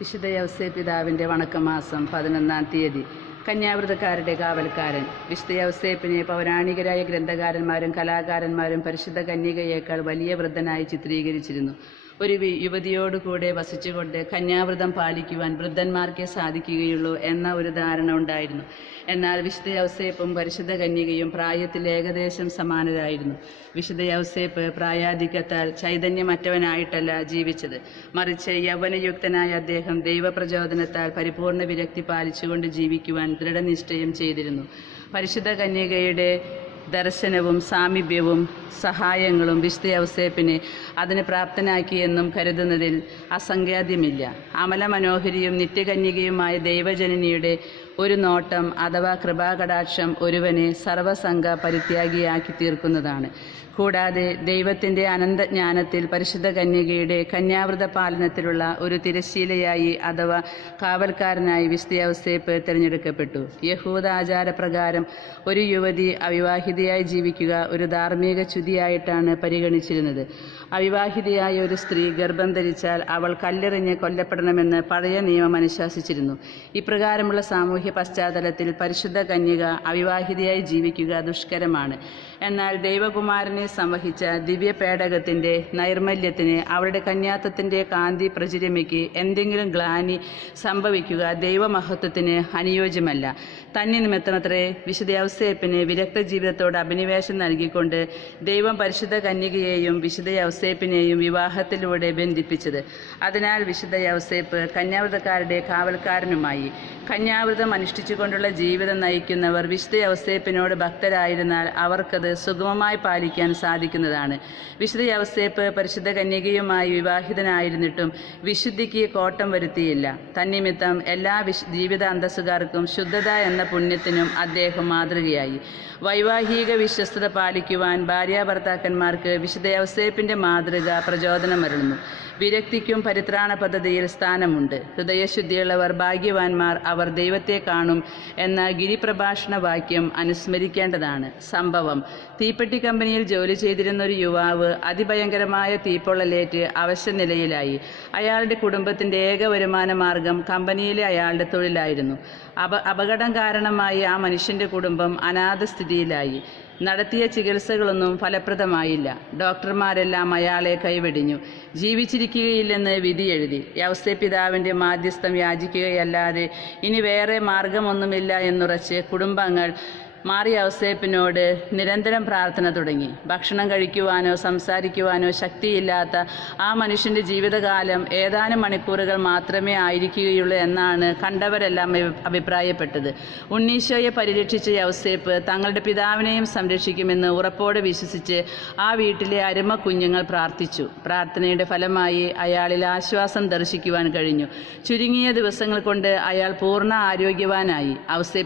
വിശുദ്ധ യൗസേ പിതാവിന്റെ വണക്കമാസം പതിനൊന്നാം തീയതി. കന്യാവൃതക്കാരുടെ കാവൽക്കാരൻ. വിശുദ്ധ യൗസേപ്പിനെ പൗരാണികരായ ഗ്രന്ഥകാരന്മാരും കലാകാരന്മാരും പരിശുദ്ധ കന്യകയേക്കാൾ വലിയ വൃദ്ധനായി ചിത്രീകരിച്ചിരുന്നു. ഒരു യുവതിയോട് യുവതിയോടുകൂടെ വസിച്ചുകൊണ്ട് കന്യാവ്രതം പാലിക്കുവാൻ വൃദ്ധന്മാർക്കേ സാധിക്കുകയുള്ളൂ എന്ന ഒരു ധാരണ ഉണ്ടായിരുന്നു. എന്നാൽ വിശുദ്ധ യൗസേപ്പും പരിശുദ്ധ കന്യകയും പ്രായത്തിൽ ഏകദേശം സമാനരായിരുന്നു. വിശുദ്ധ യൗസേപ്പ് പ്രായാധിക്യത്താൽ ചൈതന്യമറ്റവനായിട്ടല്ല ജീവിച്ചത്. മറിച്ച് യൗവനയുക്തനായ അദ്ദേഹം ദൈവപ്രചോദനത്താൽ പരിപൂർണ വിരക്തി പാലിച്ചുകൊണ്ട് ജീവിക്കുവാൻ ദൃഢനിശ്ചയം ചെയ്തിരുന്നു. പരിശുദ്ധ കന്യകയുടെ ദർശനവും സാമീപ്യവും സഹായങ്ങളും വിശുദ്ധ അതിനെ അതിന് പ്രാപ്തനാക്കിയെന്നും കരുതുന്നതിൽ അസംഖ്യാദ്യമില്ല. അമല മനോഹരിയും നിത്യകന്യകയുമായ ദൈവജനനിയുടെ ഒരു നോട്ടം അഥവാ കൃപാകടാക്ഷം ഒരുവനെ സർവസംഘ പരിത്യാഗിയാക്കി തീർക്കുന്നതാണ്. കൂടാതെ ദൈവത്തിന്റെ അനന്തജ്ഞാനത്തിൽ പരിശുദ്ധ കന്യകയുടെ കന്യാവൃത പാലനത്തിലുള്ള ഒരു തിരശീലയായി അഥവാ കാവൽക്കാരനായി വിശുദ്ധ തിരഞ്ഞെടുക്കപ്പെട്ടു. യഹൂദ ആചാരപ്രകാരം ഒരു യുവതി അവിവാഹിതയായി ജീവിക്കുക ഒരു ധാർമ്മിക ചുതിയായിട്ടാണ് പരിഗണിച്ചിരുന്നത്. അവിവാഹിതയായ ഒരു സ്ത്രീ ഗർഭം ധരിച്ചാൽ അവൾ കല്ലെറിഞ്ഞ് കൊല്ലപ്പെടണമെന്ന് പഴയ നിയമം അനുശാസിച്ചിരുന്നു. ഇപ്രകാരമുള്ള സാമൂഹ്യ പശ്ചാത്തലത്തിൽ പരിശുദ്ധ കന്യക അവിവാഹിതയായി ജീവിക്കുക ദുഷ്കരമാണ്. എന്നാൽ ദൈവകുമാരനെ സംവഹിച്ച ദിവ്യ പേടകത്തിന്റെ നൈർമല്യത്തിന് അവരുടെ കന്യാത്വത്തിന്റെ കാന്തി പ്രചുരമയ്ക്ക് എന്തെങ്കിലും ഗ്ലാനി സംഭവിക്കുക ദൈവമഹത്വത്തിന് അനുയോജ്യമല്ല. തന്നെ നിമിത്തമത്രേ വിശുദ്ധ വിരക്ത ജീവിതത്തോട് അഭിനിവേശം നൽകിക്കൊണ്ട് ദൈവം പരിശുദ്ധ കന്യകയെയും വിശുദ്ധ വിവാഹത്തിലൂടെ ബന്ധിപ്പിച്ചത്. അതിനാൽ വിശുദ്ധ കന്യാവൃതക്കാരുടെ കാവൽക്കാരനുമായി കന്യാവൃതം അനുഷ്ഠിച്ചുകൊണ്ടുള്ള ജീവിതം നയിക്കുന്നവർ വിശുദ്ധ യവസേപ്പിനോട് ഭക്തരായിരുന്നാൽ അവർക്കത് സുഗമമായി പാലിക്കാൻ സാധിക്കുന്നതാണ്. വിശുദ്ധ യവസേപ്പ് പരിശുദ്ധ കന്യകയുമായി വിവാഹിതനായിരുന്നിട്ടും വിശുദ്ധിക്ക് കോട്ടം വരുത്തിയില്ല. തന്നിമിത്തം എല്ലാ വിശ് ജീവിത അന്തസ്സുകാർക്കും ശുദ്ധത എന്ന പുണ്യത്തിനും അദ്ദേഹം മാതൃകയായി. വൈവാഹിക വിശ്വസ്തത പാലിക്കുവാൻ ഭാര്യാഭർത്താക്കന്മാർക്ക് വിശുദ്ധ യൗസേപ്പിന്റെ മാതൃക പ്രചോദനമരുളുന്നു വിരക്തിക്കും പരിത്രാണ പദ്ധതിയിൽ സ്ഥാനമുണ്ട്. ഹൃദയശുദ്ധിയുള്ളവർ ഭാഗ്യവാന്മാർ അവർ ദൈവത്തെ കാണും എന്ന ഗിരിപ്രഭാഷണ വാക്യം അനുസ്മരിക്കേണ്ടതാണ്. സംഭവം തീപ്പെട്ടി കമ്പനിയിൽ ജോലി ചെയ്തിരുന്ന ഒരു യുവാവ് അതിഭയങ്കരമായ തീപ്പൊള്ളലേറ്റ് അവശനിലയിലായി അയാളുടെ കുടുംബത്തിന്റെ ഏക വരുമാന മാർഗം കമ്പനിയിലെ അയാളുടെ തൊഴിലായിരുന്നു. അപ അപകടം കാരണമായി ആ മനുഷ്യന്റെ കുടുംബം അനാഥ സ്ഥിതിയിലായി നടത്തിയ ചികിത്സകളൊന്നും ഫലപ്രദമായില്ല. ഡോക്ടർമാരെല്ലാം അയാളെ കൈവെടിഞ്ഞു. ജീവിച്ചിരിക്കുകയില്ലെന്ന് വിധി എഴുതി. യവസ്തേ പിതാവിന്റെ മാധ്യസ്ഥം യാചിക്കുകയല്ലാതെ ഇനി വേറെ മാർഗമൊന്നുമില്ല എന്നുറച്ച് കുടുംബങ്ങൾ മാറിയ ഔസേപ്പിനോട് നിരന്തരം പ്രാർത്ഥന തുടങ്ങി. ഭക്ഷണം കഴിക്കുവാനോ സംസാരിക്കുവാനോ ശക്തിയില്ലാത്ത ആ മനുഷ്യന്റെ ജീവിതകാലം ഏതാനും മണിക്കൂറുകൾ മാത്രമേ ആയിരിക്കുകയുള്ളൂ എന്നാണ് കണ്ടവരെല്ലാം അഭിപ്രായപ്പെട്ടത്. ഉണ്ണീശോയെ പരിരക്ഷിച്ച യൗസേപ്പ് തങ്ങളുടെ പിതാവിനെയും സംരക്ഷിക്കുമെന്ന് ഉറപ്പോടെ വിശ്വസിച്ച് ആ വീട്ടിലെ അരുമ കുഞ്ഞുങ്ങൾ പ്രാർത്ഥിച്ചു. പ്രാർത്ഥനയുടെ ഫലമായി അയാളിൽ ആശ്വാസം ദർശിക്കുവാൻ കഴിഞ്ഞു. ചുരുങ്ങിയ ദിവസങ്ങൾ കൊണ്ട് അയാൾ പൂർണ ആരോഗ്യവാനായി. ഔസേ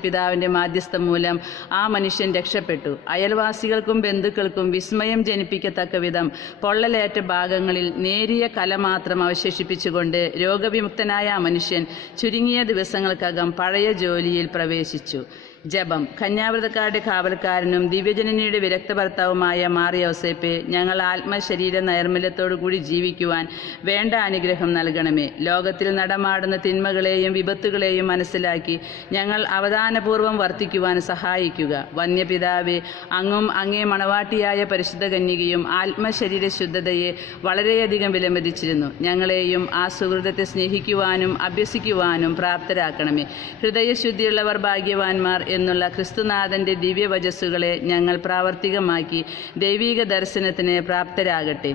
മാധ്യസ്ഥം മൂലം ആ മനുഷ്യൻ രക്ഷപ്പെട്ടു. അയൽവാസികൾക്കും ബന്ധുക്കൾക്കും വിസ്മയം ജനിപ്പിക്കത്തക്ക വിധം പൊള്ളലേറ്റ ഭാഗങ്ങളിൽ നേരിയ കല മാത്രം അവശേഷിപ്പിച്ചുകൊണ്ട് രോഗവിമുക്തനായ ആ മനുഷ്യൻ ചുരുങ്ങിയ ദിവസങ്ങൾക്കകം പഴയ ജോലിയിൽ പ്രവേശിച്ചു. ജപം. കന്യാവ്രതക്കാരുടെ കാവൽക്കാരനും ദിവ്യജനനിയുടെ വിരക്ത ഭർത്താവുമായ മാറി ഔസേപ്പെ ഞങ്ങൾ ആത്മശരീര നൈർമല്യത്തോടുകൂടി ജീവിക്കുവാൻ വേണ്ട അനുഗ്രഹം നൽകണമേ. ലോകത്തിൽ നടമാടുന്ന തിന്മകളെയും വിപത്തുകളെയും മനസ്സിലാക്കി ഞങ്ങൾ അവധാനപൂർവം വർത്തിക്കുവാൻ സഹായിക്കുക. വന്യപിതാവെ അങ്ങും അങ്ങേ മണവാട്ടിയായ പരിശുദ്ധ കന്യകയും ആത്മശരീര ശുദ്ധതയെ വളരെയധികം വിലമതിച്ചിരുന്നു. ഞങ്ങളെയും ആ സുഹൃതത്തെ സ്നേഹിക്കുവാനും അഭ്യസിക്കുവാനും പ്രാപ്തരാക്കണമേ. ഹൃദയശുദ്ധിയുള്ളവർ ഭാഗ്യവാന്മാർ എന്നുള്ള ക്രിസ്തുനാഥന്റെ ദിവ്യവചസ്സുകളെ ഞങ്ങൾ പ്രാവർത്തികമാക്കി ദൈവീക ദർശനത്തിന് പ്രാപ്തരാകട്ടെ.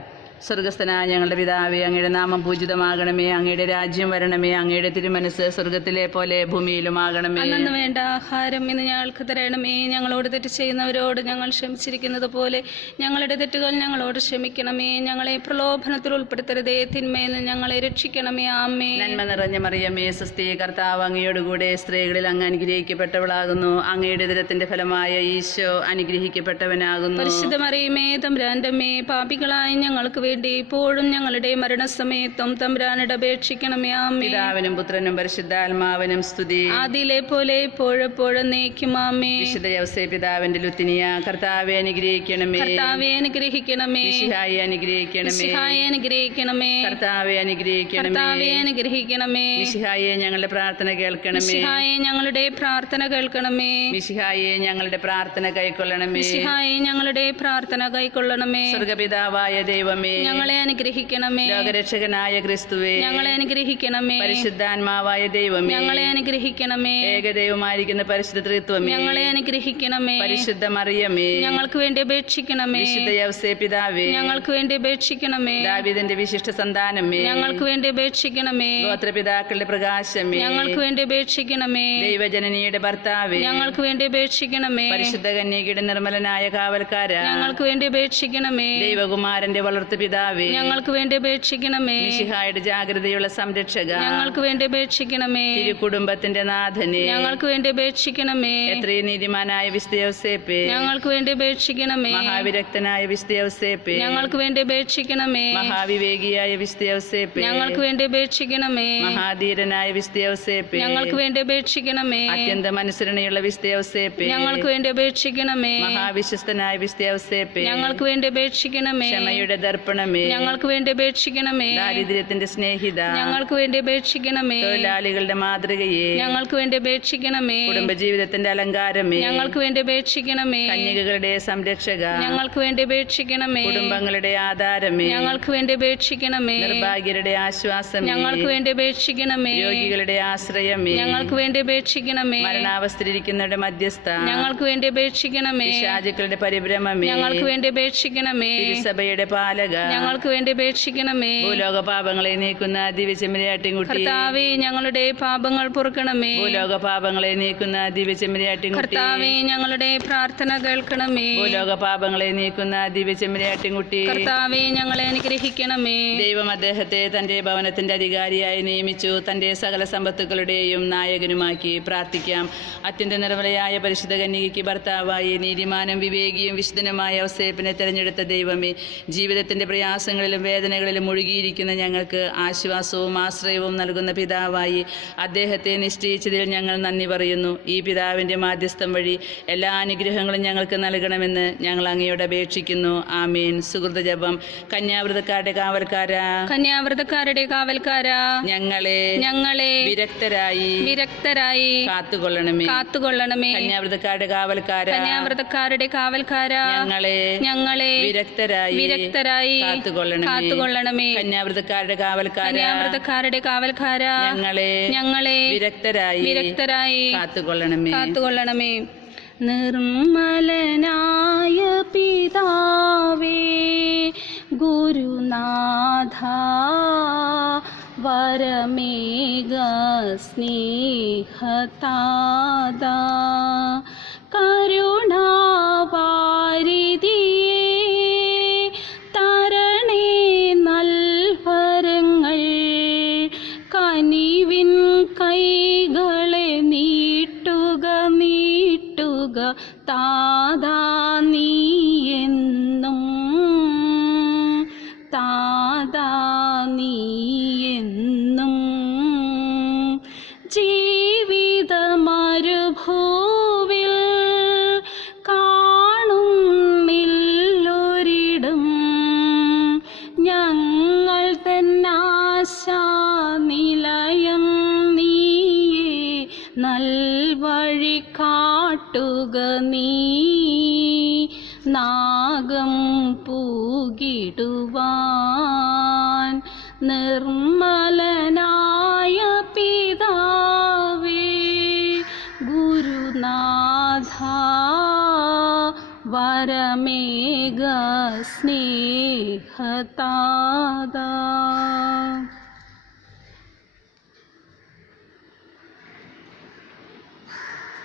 സ്വർഗസ്ഥനായ ഞങ്ങളുടെ പിതാവേ അങ്ങയുടെ നാമം പൂജിതമാകണമേ അങ്ങയുടെ രാജ്യം വരണമേ അങ്ങയുടെ തിരുമനസ് സ്വർഗത്തിലെ പോലെ ഭൂമിയിലുമാകണമേ. അന്നു വേണ്ട ആഹാരം ഇന്ന് ഞങ്ങൾക്ക് തരണമേ. ഞങ്ങളോട് തെറ്റ് ചെയ്യുന്നവരോട് ഞങ്ങൾ ക്ഷമിച്ചിരിക്കുന്നത് പോലെ ഞങ്ങളുടെ തെറ്റുകൾ ഞങ്ങളോട് ക്ഷമിക്കണമേ. ഞങ്ങളെ പ്രലോഭനത്തിൽ ഉൾപ്പെടുത്തരുതേ. തിന്മയിൽ നിന്ന് ഞങ്ങളെ രക്ഷിക്കണമേ. ആമേ നന്മ നിറഞ്ഞ മറിയമേ സുസ്ഥി കർത്താവ് അങ്ങയോടുകൂടെ സ്ത്രീകളിൽ അങ്ങ് അനുഗ്രഹിക്കപ്പെട്ടവളാകുന്നു. അങ്ങയുടെ ദിനത്തിന്റെ ഫലമായ ഈശോ അനുഗ്രഹിക്കപ്പെട്ടവനാകുന്നു. പരിശുദ്ധമറിയമേ മറിയമേ പാപികളായി പാപികളായ ഞങ്ങൾക്ക് വേണ്ടി ഇപ്പോഴും ഞങ്ങളുടെ മരണസമയത്തും തമ്പുരാനോട് അപേക്ഷിക്കണമേ ആമേ പിതാവിനും പുത്രനും പരിശുദ്ധാത്മാവിനും സ്തുതി. അതിലെ പോലെ ഇപ്പോഴെപ്പോഴും നീക്കും ആമേ വിശുദ്ധ യവസേ പിതാവിന്റെ ലുത്തിനിയ കർത്താവെ അനുഗ്രഹിക്കണമേ. കർത്താവെ അനുഗ്രഹിക്കണമേ. ശിഹായി അനുഗ്രഹിക്കണമേ. ശിഹായി അനുഗ്രഹിക്കണമേ. കർത്താവെ അനുഗ്രഹിക്കണമേ. കർത്താവെ അനുഗ്രഹിക്കണമേ. ശിഹായെ ഞങ്ങളുടെ പ്രാർത്ഥന കേൾക്കണമേ. ശിഹായെ ഞങ്ങളുടെ പ്രാർത്ഥന കേൾക്കണമേ. മിശിഹായെ ഞങ്ങളുടെ പ്രാർത്ഥന കൈക്കൊള്ളണമേ. ശിഹായെ ഞങ്ങളുടെ പ്രാർത്ഥന കൈക്കൊള്ളണമേ. സ്വർഗപിതാവായ ദൈവമേ. ഞങ്ങളെ അനുഗ്രഹിക്കണമേ. ലോകരക്ഷകനായ ക്രിസ്തുവേ. ഞങ്ങളെ അനുഗ്രഹിക്കണമേ. പരിശുദ്ധാത്മാവായ ദൈവമേ. ഞങ്ങളെ അനുഗ്രഹിക്കണമേ. ഏകദൈവമായിരിക്കുന്ന പരിശുദ്ധ തൃത്വമേ ഞങ്ങളെ അനുഗ്രഹിക്കണമേ. പരിശുദ്ധ മറിയമേ. ഞങ്ങൾക്ക് വേണ്ടി അപേക്ഷിക്കണമേ. വിശുദ്ധ യവസേ പിതാവേ ഞങ്ങൾക്ക് വേണ്ടി അപേക്ഷിക്കണമേ. ദാവിദന്റെ വിശിഷ്ട സന്താനമേ. ഞങ്ങൾക്ക് വേണ്ടി അപേക്ഷിക്കണമേ. ഗോത്രപിതാക്കളുടെ പ്രകാശമേ. ഞങ്ങൾക്ക് വേണ്ടി അപേക്ഷിക്കണമേ. ദൈവജനനിയുടെ ഭർത്താവേ. ഞങ്ങൾക്ക് വേണ്ടി അപേക്ഷിക്കണമേ. പരിശുദ്ധ കന്യകയുടെ നിർമ്മലനായ കാവൽക്കാര. ഞങ്ങൾക്ക് വേണ്ടി അപേക്ഷിക്കണമേ. ദൈവകുമാരന്റെ വളർത്തു പിതാവേ ഞങ്ങൾക്ക് വേണ്ടി അപേക്ഷിക്കണമേ. മിശിഹായുടെ ജാഗ്രതയുള്ള സംരക്ഷക ഞങ്ങൾക്ക് വേണ്ടി അപേക്ഷിക്കണമേ. തിരുക്കുടുംബത്തിന്റെ നാഥനെ ഞങ്ങൾക്ക് വേണ്ടി അപേക്ഷിക്കണമേ. എത്രയും നീതിമാനായ വിസ്തയോസേപ്പേ ഞങ്ങൾക്ക് വേണ്ടി അപേക്ഷിക്കണമേ. മഹാവിരക്തനായ വിസ്തയോസേപ്പേ ഞങ്ങൾക്ക് വേണ്ടി അപേക്ഷിക്കണമേ. മഹാവിവേകിയായ വിസ്തയോസേപ്പേ ഞങ്ങൾക്ക് വേണ്ടി അപേക്ഷിക്കണമേ. മഹാധീരനായ വിസ്തയോസേപ്പേ ഞങ്ങൾക്ക് വേണ്ടി അപേക്ഷിക്കണമേ. അത്യന്തം അനുസരണയുള്ള വിസ്തയോസേപ്പേ ഞങ്ങൾക്ക് വേണ്ടി അപേക്ഷിക്കണമേ. മഹാവിശ്വസ്തനായ വിസ്തയോസേപ്പേ ഞങ്ങൾക്ക് വേണ്ടി അപേക്ഷിക്കണമേ. ക്ഷമയുടെ ദർപ്പണമേ ഞങ്ങൾക്ക് വേണ്ടി അപേക്ഷിക്കണമേ ദാരിദ്ര്യത്തിന്റെ സ്നേഹിത ഞങ്ങൾക്ക് വേണ്ടി അപേക്ഷിക്കണമേ തൊഴിലാളികളുടെ മാതൃകയെ ഞങ്ങൾക്ക് വേണ്ടി അപേക്ഷിക്കണമേ കുടുംബജീവിതത്തിന്റെ അലങ്കാരമേ ഞങ്ങൾക്ക് വേണ്ടി അപേക്ഷിക്കണമേ കന്യകകളുടെ സംരക്ഷക ഞങ്ങൾക്ക് വേണ്ടി അപേക്ഷിക്കണമേ കുടുംബങ്ങളുടെ ആധാരമേ ഞങ്ങൾക്ക് വേണ്ടി അപേക്ഷിക്കണമേ നിർഭാഗ്യരുടെ ആശ്വാസം ഞങ്ങൾക്ക് വേണ്ടി അപേക്ഷിക്കണമേ രോഗികളുടെ ആശ്രയമേ ഞങ്ങൾക്ക് വേണ്ടി അപേക്ഷിക്കണമേ മരണാവസ്ഥയിലിരിക്കുന്നവരുടെ മധ്യസ്ഥ ഞങ്ങൾക്ക് വേണ്ടി അപേക്ഷിക്കണമേ രാജുക്കളുടെ പരിഭ്രമമേ ഞങ്ങൾക്ക് വേണ്ടി അപേക്ഷിക്കണമേ സഭയുടെ പാലക ഞങ്ങൾക്ക് വേണ്ടി അപേക്ഷിക്കണമേ ഭൂലോക പാപങ്ങളെ നീക്കുന്ന ദിവ്യചെമ്മരിയാട്ടിൻകുട്ടി കർത്താവേ ഞങ്ങളുടെ പാപങ്ങൾ പൊറുക്കണമേ. ഭൂലോക പാപങ്ങളെ നീക്കുന്ന ദിവ്യചെമ്മരിയാട്ടിൻകുട്ടി കർത്താവേ ഞങ്ങളുടെ പ്രാർത്ഥന കേൾക്കണമേ. ഭൂലോക പാപങ്ങളെ നീക്കുന്ന ദിവ്യചെമ്മരിയാട്ടിൻകുട്ടി കർത്താവേ ഞങ്ങളെ അനുഗ്രഹിക്കണമേ. ദൈവം അദ്ദേഹത്തെ തന്റെ ഭവനത്തിന്റെ അധികാരിയായി നിയമിച്ചു. തന്റെ സകല സമ്പത്തുക്കളുടെയും നായകനുമാക്കി പ്രാർത്ഥിക്കാം. അത്യന്ത നിർമ്മലയായ പരിശുദ്ധ കന്യകയ്ക്ക് ഭർത്താവായി നീതിമാനും വിവേകിയും വിശുദ്ധനുമായ ഔസേപ്പിനെ തെരഞ്ഞെടുത്ത ദൈവമേ ജീവിതത്തിന്റെ പ്രയാസങ്ങളിലും വേദനകളിലും മുഴുകിയിരിക്കുന്ന ഞങ്ങൾക്ക് ആശ്വാസവും ആശ്രയവും നൽകുന്ന പിതാവായി അദ്ദേഹത്തെ നിശ്ചയിച്ചതിൽ ഞങ്ങൾ നന്ദി പറയുന്നു. ഈ പിതാവിന്റെ മാധ്യസ്ഥം വഴി എല്ലാ അനുഗ്രഹങ്ങളും ഞങ്ങൾക്ക് നൽകണമെന്ന് ഞങ്ങൾ അങ്ങയോട് അപേക്ഷിക്കുന്നു. ആമീൻ. സുഹൃത ജപം. കന്യാവൃതക്കാരുടെ കാവൽക്കാരാ. കന്യാവ്രതക്കാരുടെ കാവൽക്കാരാ. ഞങ്ങളെ ഞങ്ങളെ വിരക്തരായി വിരക്തരായി കാത്തുകൊള്ളണമേ. കാത്തുകൊള്ളണമേ. കന്യാവൃതക്കാരുടെ കാവൽക്കാരാ. കന്യാവ്രതക്കാരുടെ കാവൽക്കാരാ. ഞങ്ങളെ ഞങ്ങളെ വിരക്തരായി വിരക്തരായി കാത്തുകൊള്ളണമേ. കന്യാവൃതക്കാരുടെ കന്യാവൃതക്കാരുടെ കാവൽക്കാരാ. ഞങ്ങളെ ഞങ്ങളെ വിരക്തരായി വിരക്തരായി കാത്തുകൊള്ളണമേ. കാത്തുകൊള്ളണമേ. നിർമ്മലനായ പിതാവേ ഗുരുനാഥ വരമേഘ സ്നേഹതാദ നീ എന്നും ജീവിത മരുഭൂവിൽ കാണുന്നില്ലൊരിടും ഞങ്ങൾ തന്നാശാ നിലയം നീയേ നൽവഴി കാട്ടുക നീ. വരമേക സ്നേഹതാദ